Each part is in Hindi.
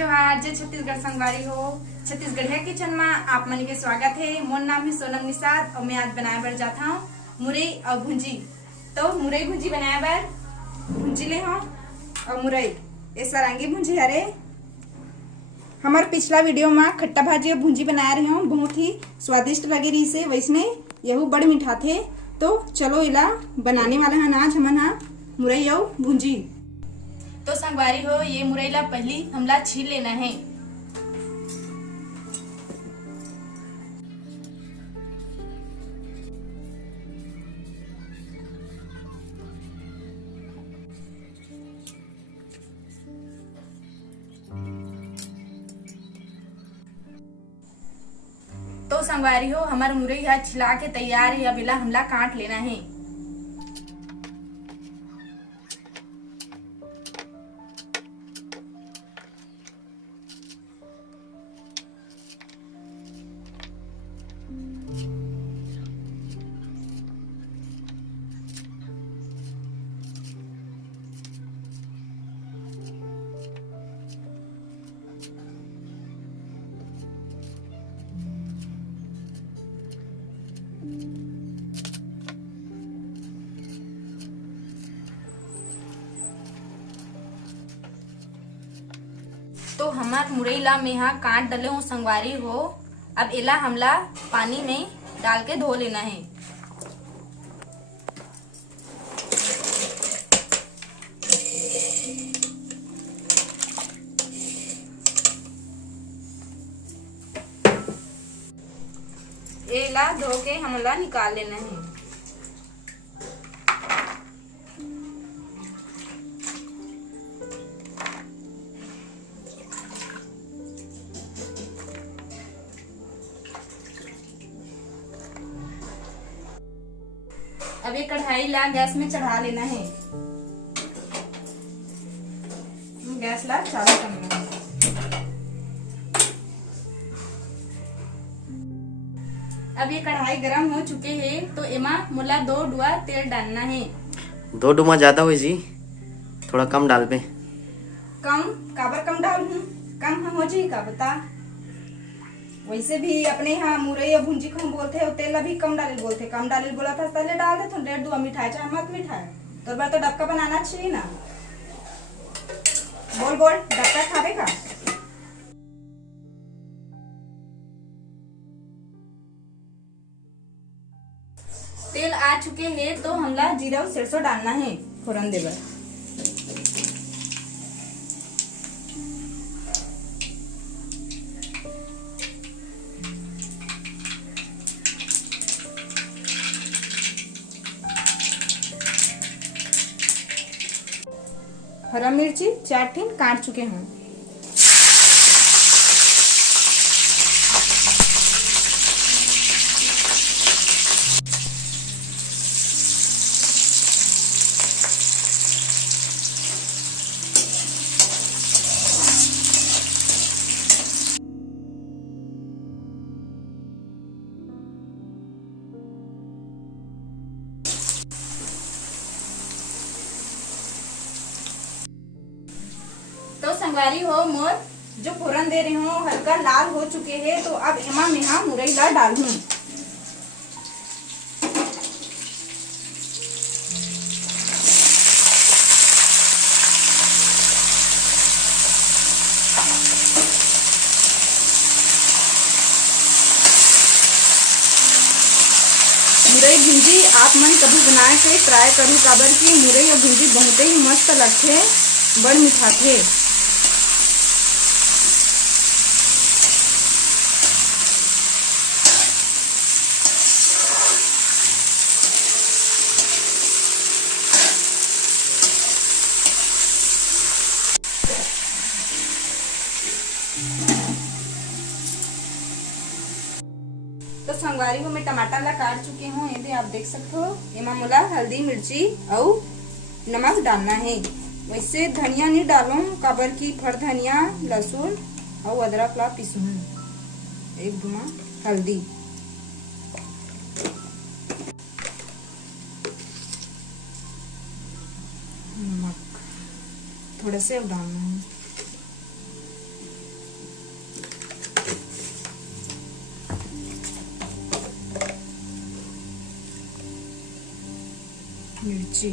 जोहार जय छत्तीसगढ़ संगवारी हो। छत्तीसगढ़िया किचन में आप मन के स्वागत है। मोर नाम है सोनम निषाद और मैं आज बनाए बर जाता हूँ मुरई और भुंजी। तो मुरई भुंजी बनाए बर भुंजी ले हूँ और मुरई ये सरांगी भुंजी हरे। हमार पिछला वीडियो में खट्टा भाजी और भुंजी बना रही हूँ, बहुत ही स्वादिष्ट लगे रही से, वैसने यहू बड़ मीठा थे। तो चलो इला बनाने वाला है आज हमन हा मुरई और भुंजी। तो संगवारी हो ये मुरई ला पहली हमला छील लेना है। तो संगवारी हो हमार मुरई हा छिला के तैयार है। अब इला हमला काट लेना है। तो हमार मुरई ला में यहाँ काट डले हूँ संगवारी हो। अब इला हमला पानी में डाल के धो लेना है। इला धो के हमला निकाल लेना है। अब ये कढ़ाई ला गैस में चढ़ा लेना है। गैस ला चालू करना है। अब ये कढ़ाई गरम हो चुके हैं तो एमा मुला 2 डुआ तेल डालना है। 2 डुमा ज्यादा हुई जी, थोड़ा कम डाल पे। कम काबर कम डाल हूँ, कम हो जी का बता। वैसे भी अपने यहाँ मुरई और भुंजी को हम बोलते हैं, तेल अभी कम डाले बोलते, कम डाले बोला था पहले डाल दे तो 1.5 डुआ मिठाई चाहे मत मिठाई। तो बार तो डबका बनाना चाहिए ना। बोल बोल डबका खावे का। तेल आ चुके हैं तो हमला जीरा और सरसों डालना है फोरन देवर। हरा मिर्ची 4 ठिन काट चुके हैं। तो संगवारी हो मोर जो फोरन दे रही हूँ हल्का लाल हो चुके हैं। तो अब एमा में हाँ मुरई ला डालूं। मुरई भुंजी आप मन कभी बनाए के ट्राई करूँ, काबर की मुरई और भुंजी बहुत ही मस्त लगते, बड़ मीठा थे। तो संगवारी को मैं टमाटर ला काट चुकी हूँ, ये भी आप देख सकते हो। एमा मोला हल्दी मिर्ची और नमक डालना है। वैसे धनिया नहीं डालूं, काबर की फर धनिया लहसुन और अदरक ला पीसूं। 1 धुआं हल्दी, नमक थोड़ा से डालना है। मिर्ची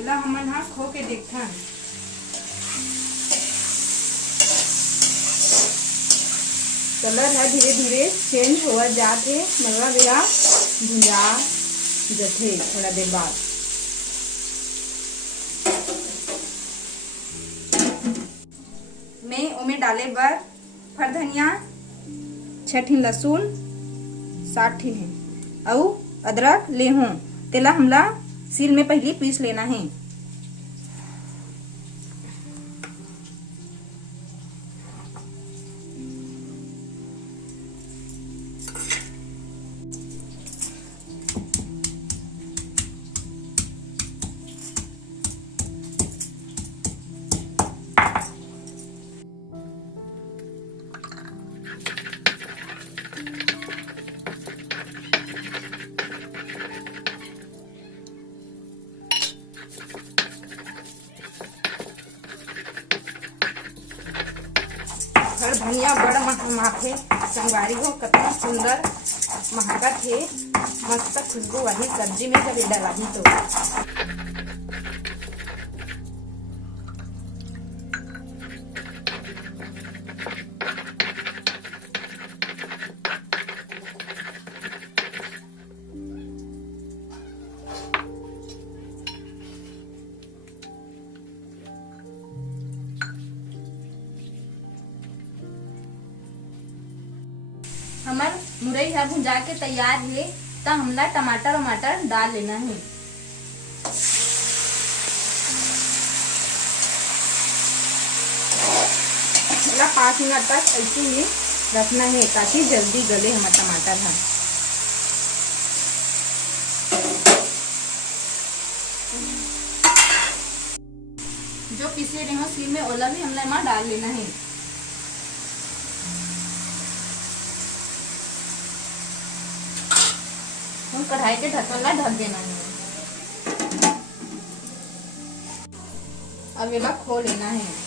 इला हमन हा खो के देखथन। कलर है धीरे धीरे चेंज होवत जाथे, मतलब यह भुंजा जथे थोड़ा देर बाद। मैं ओमे डाले बर फर धनिया 6 ठिन लहसुन 7 ठिन है अउ अदरक ले हूँ, तेला हमला सील में पहले पीस लेना है। हर धनिया बड़ा महके संगवारी हो, कितना सुंदर महकत है, मस्त खुशबू वही सब्जी में जब डाली तो। हमार मुरई है भुंजा के तैयार है, तो हमला टमाटर डाल लेना है। मतलब 5 मिनट तक ऐसे ही रखना है ताकि जल्दी गले हमारा टमाटर है। जो पीसे रहे हो सील में ओला भी हमला में डाल लेना है। कढ़ाई के ढक्कन ला ढक देना है। अब ये खो लेना है।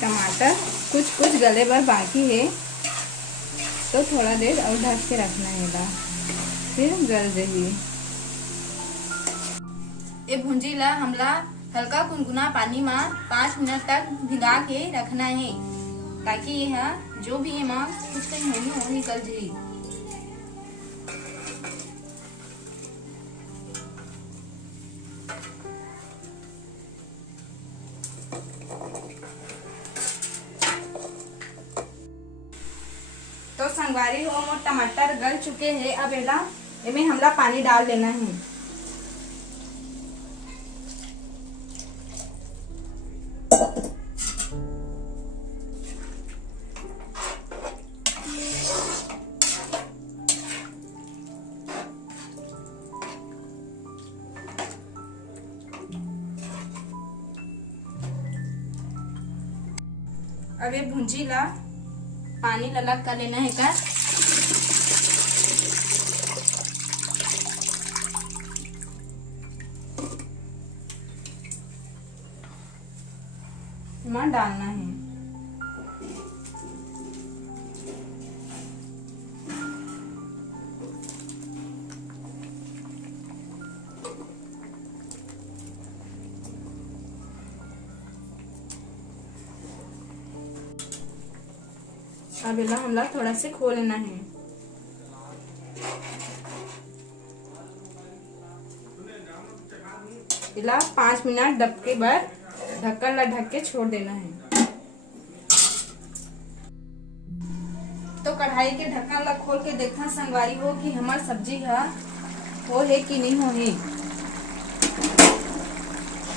टमाटर कुछ गले भर बाकी है, तो थोड़ा देर और ढक के रखना है, फिर गल जाएगी। ये भुंजी ला हमला हल्का गुनगुना पानी में 5 मिनट तक भिगा के रखना है, ताकि यह जो भी है कुछ कहीं होनी हो निकल जाए। तो संगवारी हो मोर टमाटर गल चुके हैं। अब इनमें हमला पानी डाल देना है। अब ये भुंजी ला पानी अलग कर लेना है का। डालना है। अब हमला थोड़ा से खो लेना है। इला 5 मिनट डबके बाद ढक्कन ला ढक के छोड़ देना है। तो कढ़ाई के ढक्कन ला खोल के देखना संगवारी हो कि हमार सब्जी हो है कि नहीं हो है।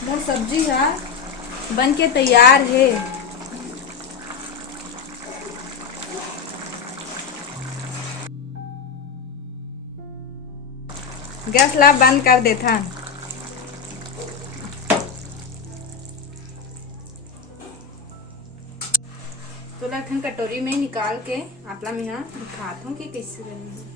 मोर सब्जी बन के तैयार है। गैस ला बंद कर देथा। तो लखन कटोरी में निकाल के आपला मैं यहाँ दिखाता हूँ कि कैसे करनी है।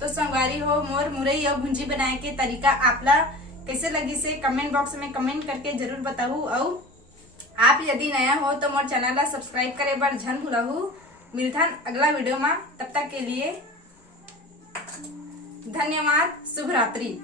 तो संगवारी हो मोर मुरई और भुंजी बनाए के तरीका आपला कैसे लगी से कमेंट बॉक्स में कमेंट करके जरूर बताहू। और आप यदि नया हो तो मोर चैनल ला सब्सक्राइब करे बर झन भूलहू। मिलथन अगला वीडियो में, तब तक के लिए धन्यवाद। शुभ रात्रि।